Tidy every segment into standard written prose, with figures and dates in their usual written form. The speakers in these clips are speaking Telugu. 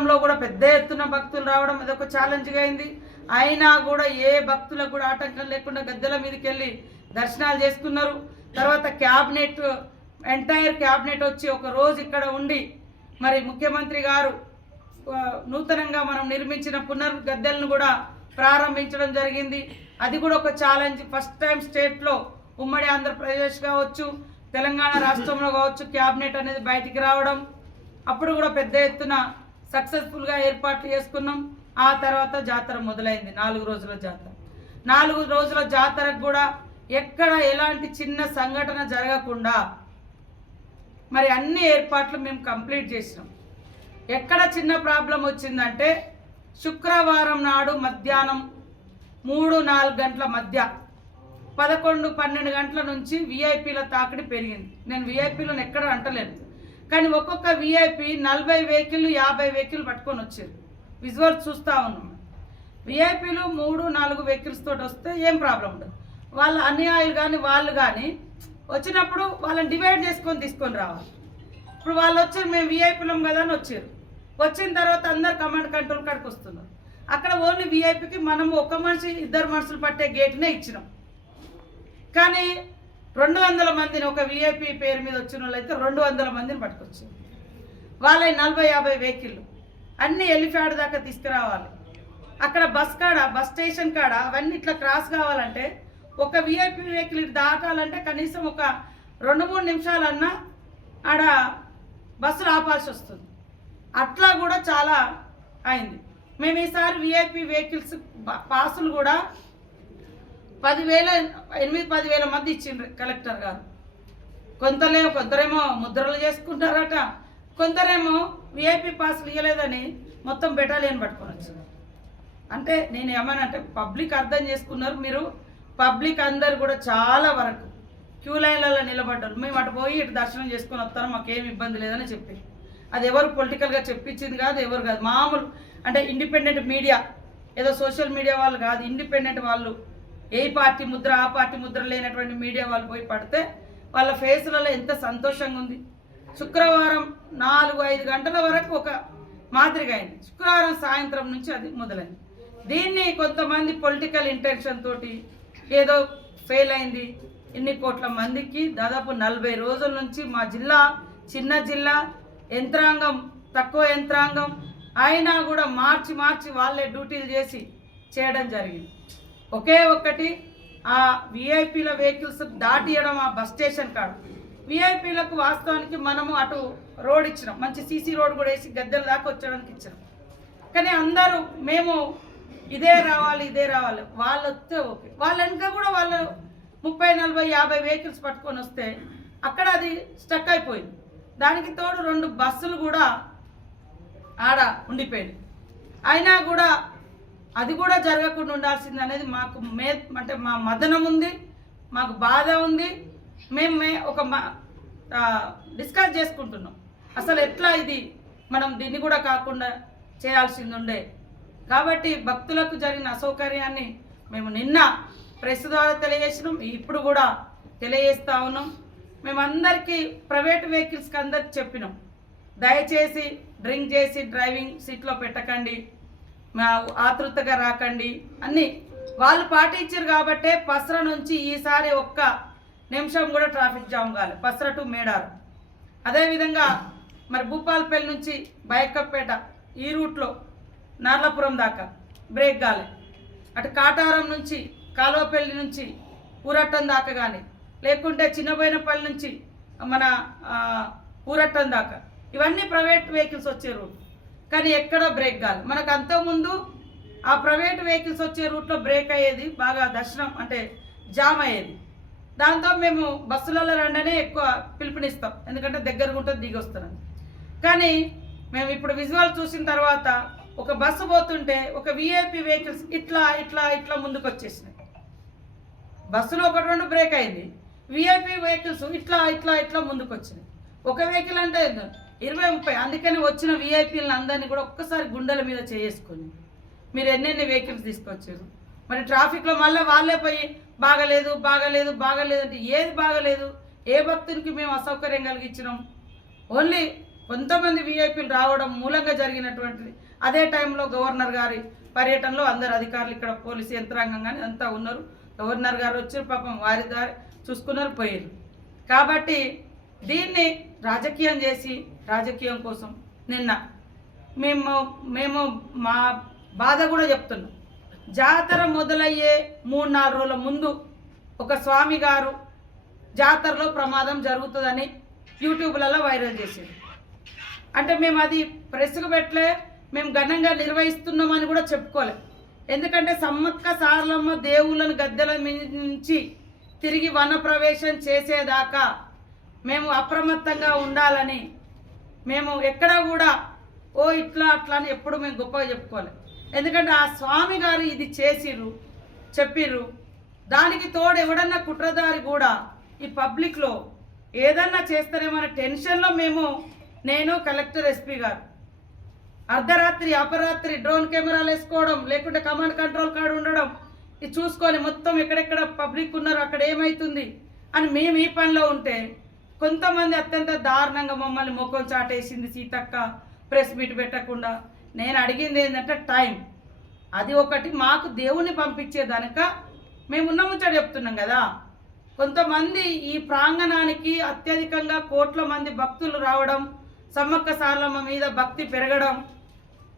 కుప్పంలో కూడా పెద్ద ఎత్తున భక్తులు రావడం అదొక ఛాలెంజ్గా అయింది. అయినా కూడా ఏ భక్తులకు కూడా ఆటంకం లేకుండా గద్దెల మీదకి వెళ్ళి దర్శనాలు చేసుకున్నారు. తర్వాత క్యాబినెట్ ఎంటైర్ క్యాబినెట్ వచ్చి ఒక రోజు ఇక్కడ ఉండి మరి ముఖ్యమంత్రి గారు నూతనంగా మనం నిర్మించిన పునర్గద్దెలను కూడా ప్రారంభించడం జరిగింది. అది కూడా ఒక ఛాలెంజ్. ఫస్ట్ టైం స్టేట్లో ఉమ్మడి ఆంధ్రప్రదేశ్ కావచ్చు, తెలంగాణ రాష్ట్రంలో కావచ్చు క్యాబినెట్ అనేది బయటికి రావడం, అప్పుడు కూడా పెద్ద ఎత్తున సక్సెస్ఫుల్గా ఏర్పాట్లు చేసుకున్నాం. ఆ తర్వాత జాతర మొదలైంది. 4 రోజుల జాతర. 4 రోజుల జాతరకు కూడా ఎక్కడ ఎలాంటి చిన్న సంఘటన జరగకుండా మరి అన్ని ఏర్పాట్లు మేము కంప్లీట్ చేసినాం. ఎక్కడ చిన్న ప్రాబ్లం వచ్చిందంటే శుక్రవారం నాడు మధ్యాహ్నం 3-4 గంటల మధ్య 11-12 గంటల నుంచి విఐపీల తాకిడి పెరిగింది. నేను విఐపీలను ఎక్కడ అంటలేను, కానీ ఒక్కొక్క విఐపీ 40 వెహికల్ 50 వెహికల్ పట్టుకొని వచ్చారు. విజువల్ చూస్తూ ఉన్నాం. విఐపీలు 3-4 వెహికల్స్ తోటి వస్తే ఏం ప్రాబ్లం ఉండదు. వాళ్ళ అన్యాయులు కానీ వాళ్ళు కానీ వచ్చినప్పుడు వాళ్ళని డివైడ్ చేసుకొని తీసుకొని రావాలి. ఇప్పుడు వాళ్ళు వచ్చారు, మేము విఐపీలం కదా అని వచ్చారు. వచ్చిన తర్వాత అందరు కమాండ్ కంట్రోల్ కాడికి వస్తున్నారు. అక్కడ ఓన్లీ విఐపీకి మనము ఒక మనిషి 2 మనుషులు పట్టే గేట్నే ఇచ్చినాం. కానీ 200 మందిని ఒక విఐపీ పేరు మీద వచ్చిన వాళ్ళు అయితే 200 మందిని పట్టుకొచ్చారు. వాళ్ళ 40-50 వెహికల్ అన్నీ ఎలిఫాడ్ దాకా తీసుకురావాలి. అక్కడ బస్ స్టేషన్ కాడ అవన్నీ ఇట్లా క్రాస్ కావాలంటే ఒక విఐపీ వెహికల్ దాటాలంటే కనీసం ఒక 2-3 నిమిషాలన్నా ఆడ బస్సులు ఆపాల్సి వస్తుంది. అట్లా కూడా చాలా అయింది. మేము ఈసారి విఐపీ వెహికల్స్ పాసులు కూడా 8-10,000 మంది ఇచ్చిండ్రు కలెక్టర్ గారు. కొందరేమో ముద్రలు చేసుకుంటారట, కొందరేమో విఐపీ పాసులు ఇవ్వలేదని మొత్తం బెటాలియన్ పట్టుకొని వచ్చింది. అంటే నేను ఏమనంటే పబ్లిక్ అర్థం చేసుకున్నారు. మీరు పబ్లిక్ అందరు కూడా చాలా వరకు క్యూ లైన్లలో నిలబడ్డారు. మేము అటు పోయి ఇటు దర్శనం చేసుకొని వస్తాను, మాకేం ఇబ్బంది లేదని చెప్పి అది ఎవరు పొలిటికల్గా చెప్పించింది కాదు, ఎవరు కాదు. మామూలు అంటే ఇండిపెండెంట్ మీడియా, ఏదో సోషల్ మీడియా వాళ్ళు కాదు, ఇండిపెండెంట్ వాళ్ళు, ఏ పార్టీ ముద్ర ఆ పార్టీ ముద్ర లేనటువంటి మీడియా వాళ్ళు పోయి పడితే వాళ్ళ ఫేసులలో ఎంత సంతోషంగా ఉంది. శుక్రవారం 4-5 గంటల వరకు ఒక మాదిరిగా అయింది. శుక్రవారం సాయంత్రం నుంచి అది మొదలైంది. దీన్ని కొంతమంది పొలిటికల్ ఇంటెన్షన్ తోటి ఏదో ఫెయిల్ అయింది. ఇన్ని కోట్ల మందికి దాదాపు 40 రోజుల నుంచి మా జిల్లా చిన్న జిల్లా, యంత్రాంగం తక్కువ యంత్రాంగం అయినా కూడా మార్చి వాళ్ళే డ్యూటీలు చేసి చేయడం జరిగింది. ఒకే ఒక్కటి ఆ విఐపీల వెహికల్స్ దాటియడం ఆ బస్ స్టేషన్ కాడ విఐపీలకు వాస్తవానికి మనము అటు రోడ్ ఇచ్చినాం, మంచి సీసీ రోడ్ కూడా వేసి గద్దెల దాకా వచ్చడానికి ఇచ్చినాం. కానీ అందరూ మేము ఇదే రావాలి వాళ్ళు వస్తే ఓకే. వాళ్ళ వెనుక కూడా వాళ్ళు 30-40-50 వెహికల్స్ పట్టుకొని వస్తే అక్కడ అది స్టక్ అయిపోయింది. దానికి తోడు 2 బస్సులు కూడా ఆడ ఉండిపోయింది. అయినా కూడా అది కూడా జరగకుండా ఉండాల్సింది అనేది మాకు అంటే మా మదనం ఉంది, మాకు బాధ ఉంది. మేము ఒక డిస్కస్ చేసుకుంటున్నాం అసలు ఎట్లా ఇది మనం దీన్ని కూడా కాకుండా చేయాల్సింది ఉండే. కాబట్టి భక్తులకు జరిగిన అసౌకర్యాన్ని మేము నిన్న ప్రెస్ ద్వారా తెలియజేసినాం, ఇప్పుడు కూడా తెలియజేస్తూ ఉన్నాం. మేమందరికీ ప్రైవేట్ వెహికల్స్కి అందరికి చెప్పినాం, దయచేసి డ్రింక్ చేసి డ్రైవింగ్ సీట్లో పెట్టకండి, ఆతృతగా రాకండి అన్నీ వాళ్ళు పాటించారు. కాబట్టే పసర నుంచి ఈసారి ఒక్క నిమిషం కూడా ట్రాఫిక్ జామ్ కాలేదు, పసర టు మేడారం. అదేవిధంగా మరి భూపాలపల్లి నుంచి బయక్కపేట ఈ రూట్లో నార్లాపురం దాకా బ్రేక్ కాలే. అటు కాటారం నుంచి కాలువపల్లి నుంచి పూరట్టం దాకా కానీ, లేకుంటే చిన్నబోయినపల్లి నుంచి మన పూరట్టం దాకా ఇవన్నీ ప్రైవేట్ వెహికల్స్ వచ్చే రూట్. కానీ ఎక్కడ బ్రేక్ కాలేదు. మనకు అంతకుముందు ఆ ప్రైవేట్ వెహికల్స్ వచ్చే రూట్లో బ్రేక్ అయ్యేది, బాగా దర్శనం అంటే జామ్ అయ్యేది. దాంతో మేము బస్సులలో రండనే ఎక్కువ పిలుపునిస్తాం, ఎందుకంటే దగ్గరగా ఉంటుంది దిగి వస్తున్నాం. కానీ మేము ఇప్పుడు విజువల్ చూసిన తర్వాత ఒక బస్సు పోతుంటే ఒక విఐపి వెహికల్స్ ఇట్లా ఇట్లా ఇట్లా ముందుకు వచ్చేసినాయి. బస్సులో 1-2 బ్రేక్ అయింది, విఐపి వెహికల్స్ ఇట్లా ఇట్లా ఇట్లా ముందుకు వచ్చినాయి. ఒక వెహికల్ అంటే 20-30. అందుకని వచ్చిన విఐపీలను అందరినీ కూడా ఒక్కసారి గుండెల మీద చేసుకొని మీరు ఎన్నెన్ని వెహికల్స్ తీసుకొచ్చారు. మరి ట్రాఫిక్లో మళ్ళీ వాళ్ళే పోయి బాగలేదు అంటే ఏది బాగలేదు, ఏ భక్తునికి మేము అసౌకర్యం కలిగించినాం? ఓన్లీ కొంతమంది విఐపీలు రావడం మూలంగా జరిగినటువంటిది. అదే టైంలో గవర్నర్ గారి పర్యటనలో అందరు అధికారులు ఇక్కడ పోలీసు యంత్రాంగం కానీ అంతా ఉన్నారు. గవర్నర్ గారు వచ్చి పాపం వారి దారి చూసుకున్నారు, పోయారు. కాబట్టి దీన్ని రాజకీయం చేసి రాజకీయం కోసం నిన్న మేము మా బాధ కూడా చెప్తున్నాం. జాతర మొదలయ్యే 3-4 రోజుల ముందు ఒక స్వామి గారు జాతరలో ప్రమాదం జరుగుతుందని యూట్యూబ్లలో వైరల్ చేసింది. అంటే మేము అది ప్రెస్కు పెట్టలే, మేము ఘనంగా నిర్వహిస్తున్నామని కూడా చెప్పుకోలే. ఎందుకంటే సమ్మక్క సారలమ్మ దేవుళ్ళను గద్దెల నుంచి తిరిగి వన ప్రవేశం చేసేదాకా మేము అప్రమత్తంగా ఉండాలని మేము ఎక్కడా కూడా ఓ ఇట్లా అట్లా అని ఎప్పుడు మేము గొప్పగా చెప్పుకోవాలి. ఎందుకంటే ఆ స్వామి గారు ఇది చేసిర్రు, చెప్పిర్రు. దానికి తోడు ఎవడన్నా కుట్రదారి కూడా ఈ పబ్లిక్లో ఏదన్నా చేస్తారేమో టెన్షన్లో నేను కలెక్టర్, ఎస్పీ గారు అర్ధరాత్రి అపరాత్రి డ్రోన్ కెమెరాలు వేసుకోవడం, లేకుంటే కమాండ్ కంట్రోల్ కార్డు ఉండడం, ఇది చూసుకొని మొత్తం ఎక్కడెక్కడ పబ్లిక్ ఉన్నారు అక్కడ ఏమవుతుంది అని మేము ఈ పనిలో ఉంటే కొంతమంది అత్యంత దారుణంగా మమ్మల్ని మొక్కలు చాటేసింది సీతక్క ప్రెస్ మీట్ పెట్టకుండా. నేను అడిగింది ఏంటంటే టైం, అది ఒకటి మాకు దేవుని పంపించేదనక మేము ఉన్న ముచ్చట చెప్తున్నాం కదా. కొంతమంది ఈ ప్రాంగణానికి అత్యధికంగా కోట్ల మంది భక్తులు రావడం, సమ్మక్క సారలమ్మ మీద భక్తి పెరగడం,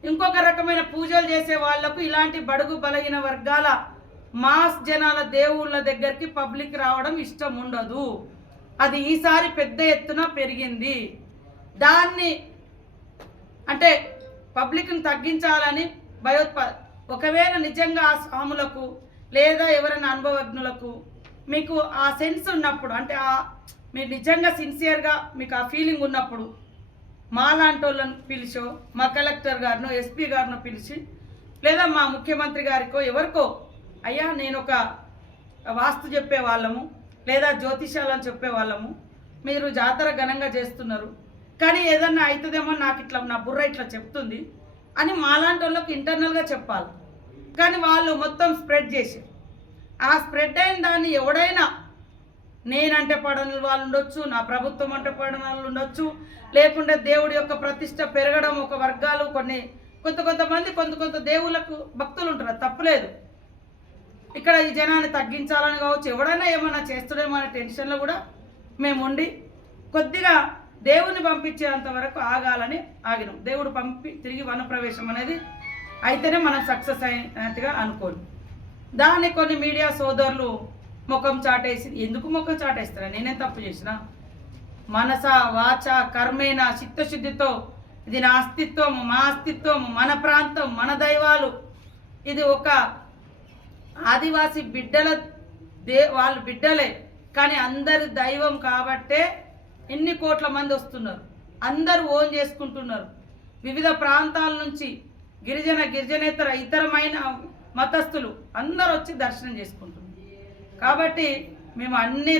ఇంకొక రకమైన పూజలు చేసే వాళ్లకు ఇలాంటి బడుగు బలహీన వర్గాల మాస్ జనాల దేవుళ్ళ దగ్గరికి పబ్లిక్ రావడం ఇష్టం ఉండదు. అది ఈసారి పెద్ద ఎత్తున పెరిగింది. దాన్ని అంటే పబ్లిక్ని తగ్గించాలని ఒకవేళ నిజంగా ఆ స్వాములకు లేదా ఎవరైనా అనుభవజ్ఞులకు మీకు ఆ సెన్స్ ఉన్నప్పుడు, అంటే మీరు నిజంగా సిన్సియర్గా మీకు ఆ ఫీలింగ్ ఉన్నప్పుడు మాలాంటి వాళ్ళను పిలిచో, మా కలెక్టర్ గారినో ఎస్పీ గారినో పిలిచి, లేదా మా ముఖ్యమంత్రి గారికో ఎవరికో, అయ్యా నేను ఒక వాస్తు చెప్పే వాళ్ళము లేదా జ్యోతిషాలని చెప్పే వాళ్ళము, మీరు జాతర ఘనంగా చేస్తున్నారు కానీ ఏదన్నా అవుతుందేమో నాకు ఇట్లా నా బుర్ర ఇట్లా చెప్తుంది అని మాలాంటి వాళ్ళకి ఇంటర్నల్గా చెప్పాలి. కానీ వాళ్ళు మొత్తం స్ప్రెడ్ చేశారు. ఆ స్ప్రెడ్ అయిన దాన్ని ఎవడైనా నేనంటే పడని వాళ్ళు ఉండొచ్చు, నా ప్రభుత్వం అంటే పడని వాళ్ళు ఉండొచ్చు, లేకుంటే దేవుడి యొక్క ప్రతిష్ట పెరగడం ఒక వర్గాలు కొంతమంది కొంత దేవుళ్ళకు భక్తులు ఉంటారు, తప్పులేదు. ఇక్కడ ఈ జనాన్ని తగ్గించాలని కావచ్చు, ఎవడైనా ఏమైనా చేస్తుడేమో అనే టెన్షన్లో కూడా మేము ఉండి కొద్దిగా దేవుని పంపించేంత వరకు ఆగాలని ఆగినాం. దేవుడు తిరిగి వనప్రవేశం అనేది అయితేనే మనం సక్సెస్ అయినట్టుగా అనుకోండి. దాన్ని కొన్ని మీడియా సోదరులు ముఖం చాటేసి, ఎందుకు ముఖం చాటేస్తారా, నేనేం తప్పు చేసినా? మనస వాచ కర్మేణ చిత్తశుద్ధితో ఇది నా అస్తిత్వం, మా అస్తిత్వం, మన ప్రాంతం, మన దైవాలు, ఇది ఒక ఆదివాసి వాళ్ళ బిడ్డలే, కానీ అందరి దైవం కాబట్టే ఎన్ని కోట్ల మంది వస్తున్నారు, అందరూ ఓన్ చేసుకుంటున్నారు. వివిధ ప్రాంతాల నుంచి గిరిజనేతర ఇతరమైన మతస్థులు అందరూ వచ్చి దర్శనం చేసుకుంటున్నారు. కాబట్టి మేము అన్ని